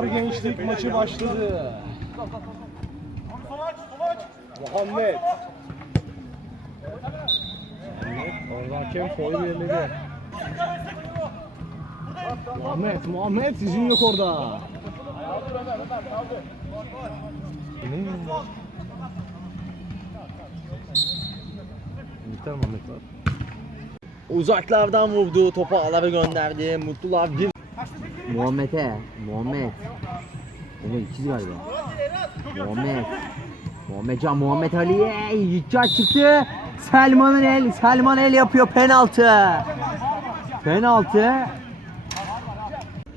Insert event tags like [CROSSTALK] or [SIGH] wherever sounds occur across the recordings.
Mutlular Gençlik maçı başladı. Muhammed. Orada hakem foul belirledi. Muhammed, Muhammed sizin yok orada. Muhammed var. Uzaklardan vurdu, topu alaba gönderdi. Mutlular bir Muhammed'e. Muhammed. Ömer ikiz galiba. Muhammed. Muhammedcan Muhammed Ali'ye Yiğitcan çıktı. Selman'ın el. Selman el yapıyor penaltı. Penaltı.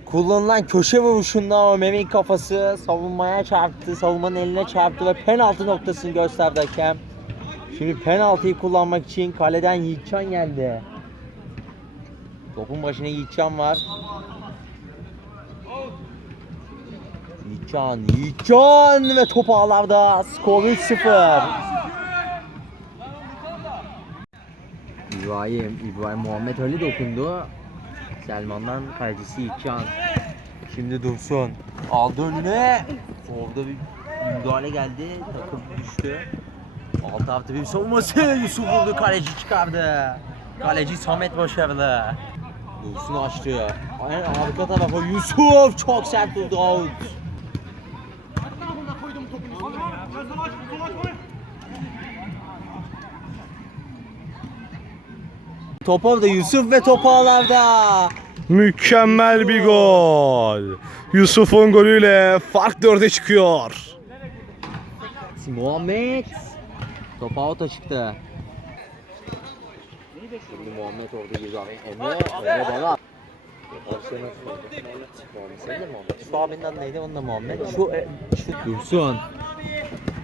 kullanılan köşe vuruşunda Ömer'in kafası savunmaya çarptı. Savunmanın eline çarptı ve penaltı noktasını gösterdi hakem. Şimdi penaltıyı kullanmak için kaleden Yiğitcan geldi. Topun başına Yiğitcan var. Yiğitcan, Yiğitcan ve top ağlarda. Skor 3-0. İbrahim. İbrahim Muhammed Ali dokundu. Selman'dan kalecisi Yiğitcan. Şimdi Dursun. Aldı önüne. Orada bir müdahale geldi. Takım düştü. Alt tarafta bir savunması. Yusuf vurdu. Kaleci çıkardı. Kaleci Samet başarılı. Dursun açtı. Aynen arka tarafa Yusuf çok sert vurdu. Out. Top orada Yusuf ve top ağlarda. Mükemmel bir gol. Yusuf'un golüyle fark dörde çıkıyor. Muhammed. Top out'a çıktı. Şimdi Muhammed orada geliyor. Emre, Emre bana. Şu abinden neydi? Onun da Muhammed. Şu, e, şu Dursun.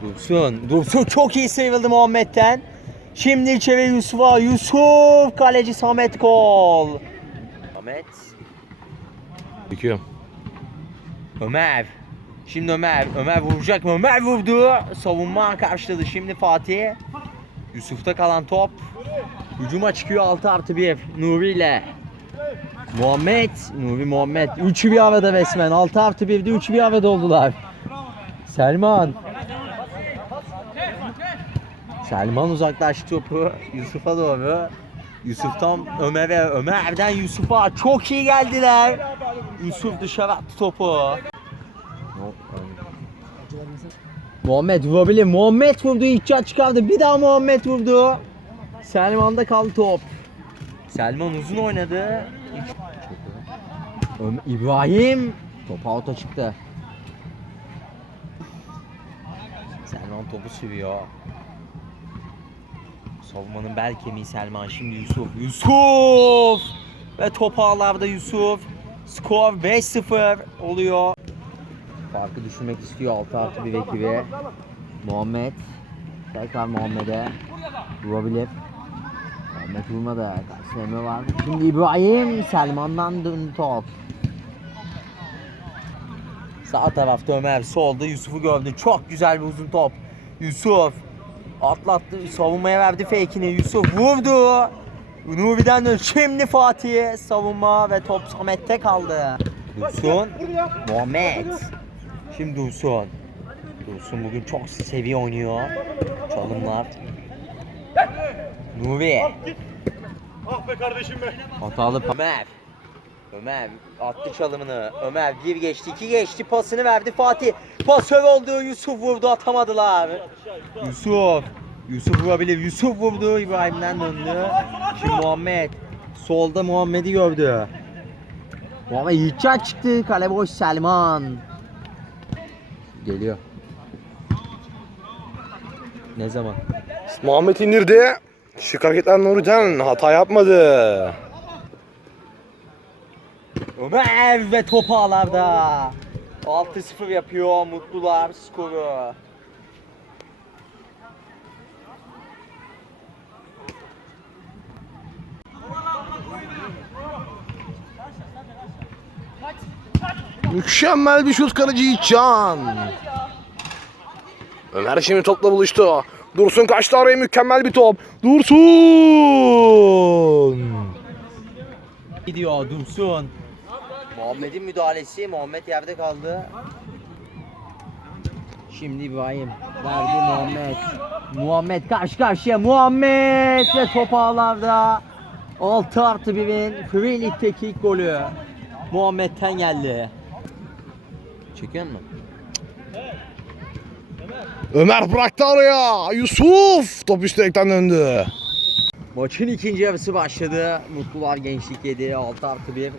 Dursun. Dursun çok iyi sevildi Muhammed'den. Şimdi içeri Yusuf'a. Yusuf kaleci Samet gol. Samet. Dikiyorum. Ömer. Şimdi Ömer. Ömer vuracak mı? Ömer vurdu. Savunma karşıladı. Şimdi Fatih. Yusuf'ta kalan top. Hücuma çıkıyor 6 artı 1. Nuri ile. Muhammed. Nuri Muhammed. Üçü bir havada resmen. 6 artı 1'de üçü bir havada oldular. Selman. Selman uzaklaştı topu Yusuf'a doğru. Yusuf'tan Ömer'e, Ömer'den Yusuf'a çok iyi geldiler. Yusuf dışarı attı topu. Muhammed vurabilir. Muhammed vurdu. İlk çıkardı. Bir daha Muhammed vurdu. Selman'da kaldı top. Selman uzun oynadı. İbrahim. Top out'a çıktı. Selman topu sürüyor. Savunmanın bel kemiği Selman. Şimdi Yusuf. Yusuf! Ve top ağlarda Yusuf. Skor 5-0 oluyor. Farkı düşürmek istiyor 6 artı 1 ekibi. Muhammed. Tekrar Muhammed'e. Vurabilir. Muhammed vurmadı. Karşısında var. Şimdi İbrahim. Selman'dan döndü top. Sağ tarafta Ömer, solda Yusuf'u gördü. Çok güzel bir uzun top. Yusuf atlattı, savunmaya verdi fake'ini. Yusuf vurdu. Nuri'den dön. Şimdi Fatih savunma ve top Samet'te kaldı. Dursun, Muhammed. Şimdi Dursun. Dursun bugün çok seviye oynuyor. Çalımlar. Nuri. Ah be kardeşim be. Hatalı Ömer. Ömer attı çalımını. Ömer bir geçti, iki geçti. Pasını verdi Fatih. Pasör oldu. Yusuf vurdu. Atamadılar. Yusuf. Yusuf vurabilir. Yusuf vurdu. İbrahim'den döndü. Şimdi Muhammed. Solda Muhammed'i gördü. Muhammed Yiğitcan çıktı. Kale boş Selman. Geliyor. Ne zaman? Muhammed indirdi. Şık hareketler Nuri'den hata yapmadı. Ömer ve top ağlarda. 6-0 yapıyor. Mutlular skoru. Mükemmel bir şut kaleci Yiğitcan. Ömer şimdi topla buluştu. Dursun kaçtı araya mükemmel bir top. Dursun. Gidiyor Dursun. Muhammed'in müdahalesi. Muhammed yerde kaldı. Şimdi İbrahim verdi Muhammed. Muhammed karşı karşıya Muhammed ve top ağlarda. 6 artı 1'in Free League'deki ilk golü. Muhammed'ten geldi. Çekiyor musun? Ömer bıraktı araya. Yusuf top üst direkten döndü. Maçın ikinci yarısı başladı. Mutlular Gençlik 7 6 artı 1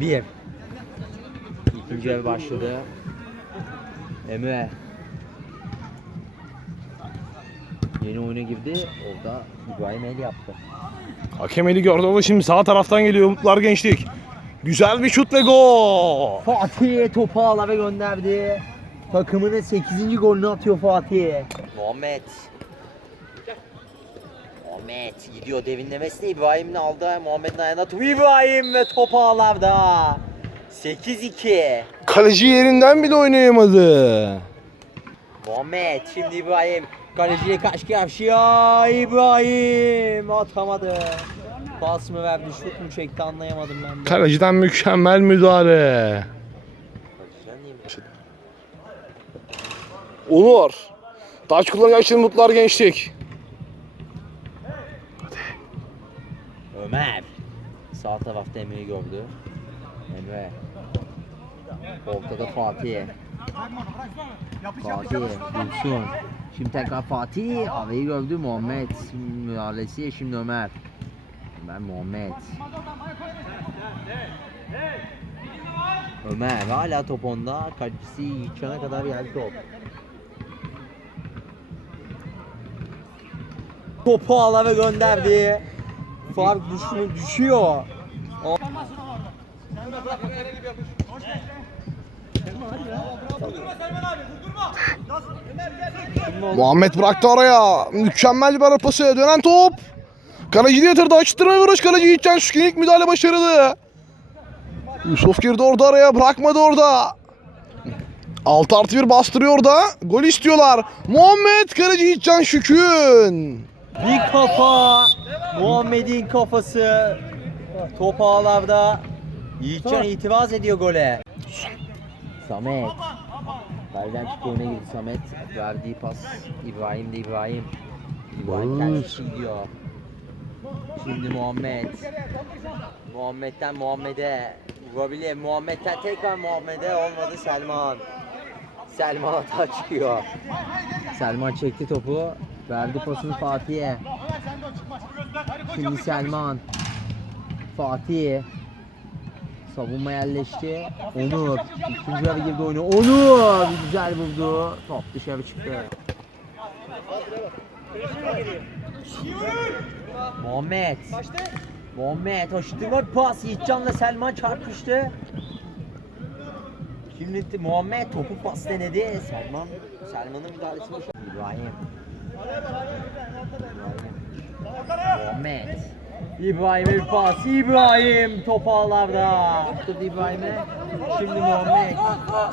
1 İkinci yarı başladı. Emre Yeni oyuna girdi. Orada İbrahim el yaptı. Hakem eli gördü ama şimdi sağ taraftan geliyor Umutlar Gençlik. Güzel bir şut ve gol. Fatih topu ağlara gönderdi. Takımının 8. golünü atıyor Fatih. Muhammed. Muhammed gidiyor derinlemesine İbrahim'in aldı. Muhammed'in ayağına top. İbrahim ve top ağlarda. 8-2. Kaleci yerinden bile oynayamadı. Muhammed şimdi İbrahim. Kaleciye kaç karşıya İbrahim atamadı. Pas mı verdi şut mu çekti anlayamadım ben de. Kaleciden mükemmel müdahale. Onur. Taç kullanacak şimdi Umutlar Gençlik. Ömer. Sağ tarafta Emre'yi gördü. Emre. Ortada Fatih. Fatih Dursun. Şimdi tekrar Fatih. Aveyi gördü Muhammed. Müdahalesi şimdi Ömer. Ömer Muhammed. Ömer hala top onda. Kalecisi Yiğitcan'a kadar geldi top. Topu alava gönderdi. Fark düşüyor. düşüyor. O- Muhammed bıraktı araya. Mükemmel bir ara pası. Dönen top. Kaleci yatırdı. Açtırmaya uğraş. Kaleci Yiğitcan Şükür'ün ilk müdahale başarılı. Yusuf girdi orada araya. Bırakmadı orada. 6 artı 1 bastırıyor orada. Gol istiyorlar. Muhammed Kaleci Yiğitcan Şükün. Bir kafa. Muhammed'in kafası. Top ağlarda. Yiğitcan itiraz ediyor gole. Samet. Kaleden çıktı öne girdi Samet. Verdiği pas İbrahim de İbrahim. İbrahim kendisi gidiyor. Şimdi Muhammed. Muhammed'den Muhammed'e vurabilir. Muhammed'den tekrar Muhammed'e olmadı Selman. Selman hata çıkıyor. Selman çekti topu. Verdi pasını Fatih'e. Şimdi Selman. Fatih. Savunma yerleşti. Onur. İkinci yarı girdi oyunu. Onur. Güzel vurdu. Top dışarı çıktı. Muhammed. Muhammed açtırma pas. Yiğitcan'la Selman çarpıştı. De Muhammed topu pas denedi. Selman Selman'ın müdahalesi boş. İbrahim. Muhammed. İbrahim'e bir pas. İbrahim top ağlarda. Tuttu İbrahim'e. Şimdi Muhammed.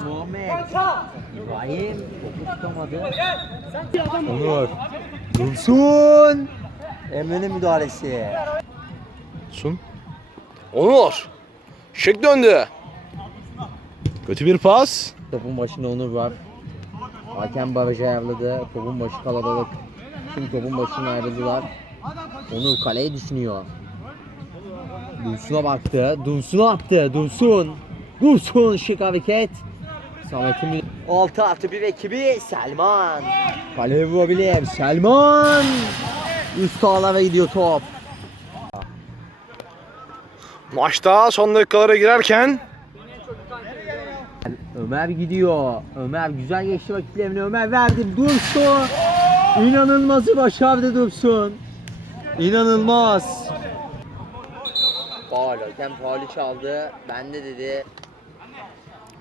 Muhammed. İbrahim. Topu tutamadı. Onur. Dursun. Emre'nin müdahalesi. Sun. Onur. Şek döndü. Kötü bir pas. Topun başında Onur var. Hakem barajı ayarladı. Topun başı kalabalık. Şimdi topun başına ayrıldılar. Onur kaleyi düşünüyor. Dursun'a baktı. Dursun'a attı. Dursun. Dursun şık hareket. Samet'in 6 artı 1 ekibi Selman. kaleye vurabilir. Selman. Üst ağlara gidiyor top. Maçta son dakikalara girerken Ömer gidiyor. Ömer güzel geçti vakitlerini. Ömer verdi. Dursun. İnanılmazı başardı Dursun. İnanılmaz. Faul. Hakem faulü çaldı. Ben de dedi.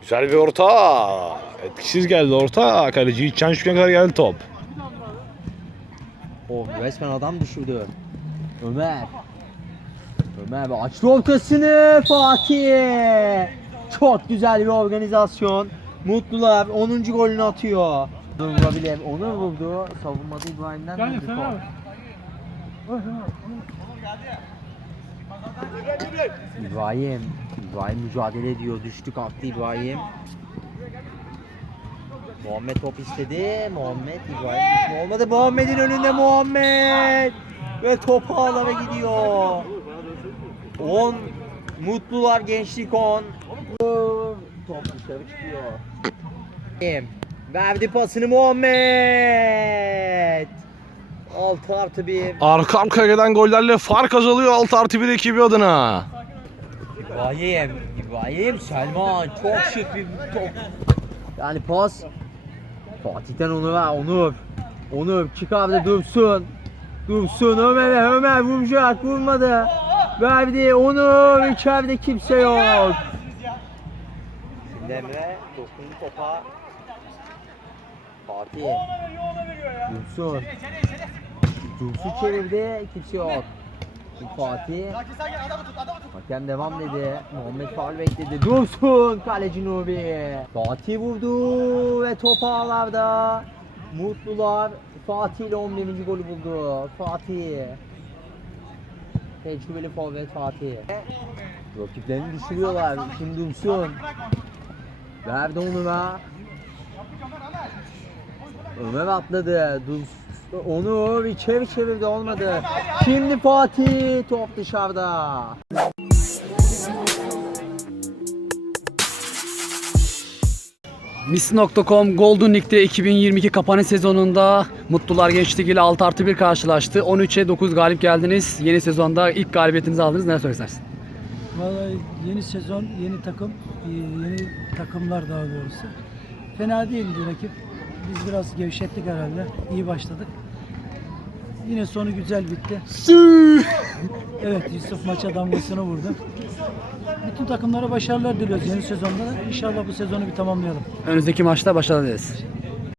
Güzel bir orta. Etkisiz geldi orta. Kaleci Yiğitcan Şükür'e kadar geldi top. Oh resmen adam düşürdü. Ömer. Ömer ve açtı ortasını Fatih. Çok güzel bir organizasyon. Mutlular 10. golünü atıyor. Onu vurabilir. Onu vurdu. Savunmada İbrahim'den döndü top. İbrahim. İbrahim mücadele ediyor. Düştü kalktı İbrahim. Muhammed top istedi. Muhammed İbrahim olmadı. Muhammed'in önünde Muhammed. Ve top ağlara gidiyor. 10 Mutlular Gençlik 10. Top dışarı çıkıyor. Verdi pasını Muhammed. 6 artı 1. Arka arkaya gelen gollerle fark azalıyor 6 artı 1 ekibi adına. İbrahim, İbrahim Selman çok şık bir top. Yani pas. Fatih'ten onu ver, Onur. Onur çık abi dursun. Dursun Ömer'e, Ömer vuracak, vurmadı. Verdi, Onur içeride kimse yok. Şimdi Emre dokundu topa. Fatih. Dursun. Dursun çevirdi, kimse yok. Fatih. Hakem devam dedi. Muhammed faul bekledi. Dursun kaleci Nuri. Fatih vurdu ve top ağlarda. Mutlular Fatih ile 11. golü buldu. Fatih. Tecrübeli forvet Fatih. Rakiplerini düşürüyorlar. Şimdi Dursun. Verdi Onur'a. Ömer atladı. Dursun. Onur içeri çevirdi olmadı. Şimdi Fatih top dışarıda. Miss.com Golden League'de 2022 kapanış sezonunda Mutlular Gençlik ile 6 artı 1 karşılaştı. 13'e 9 galip geldiniz. Yeni sezonda ilk galibiyetinizi aldınız. Neler söylersiniz? Vallahi yeni sezon, yeni takım, yeni takımlar daha doğrusu. Fena değildi rakip. Biz biraz gevşettik herhalde. İyi başladık. Yine sonu güzel bitti. [LAUGHS] Evet Yusuf maça damgasını vurdu. Bütün takımlara başarılar diliyoruz yeni sezonda. da. İnşallah bu sezonu bir tamamlayalım. Önümüzdeki maçta başarılı dileriz.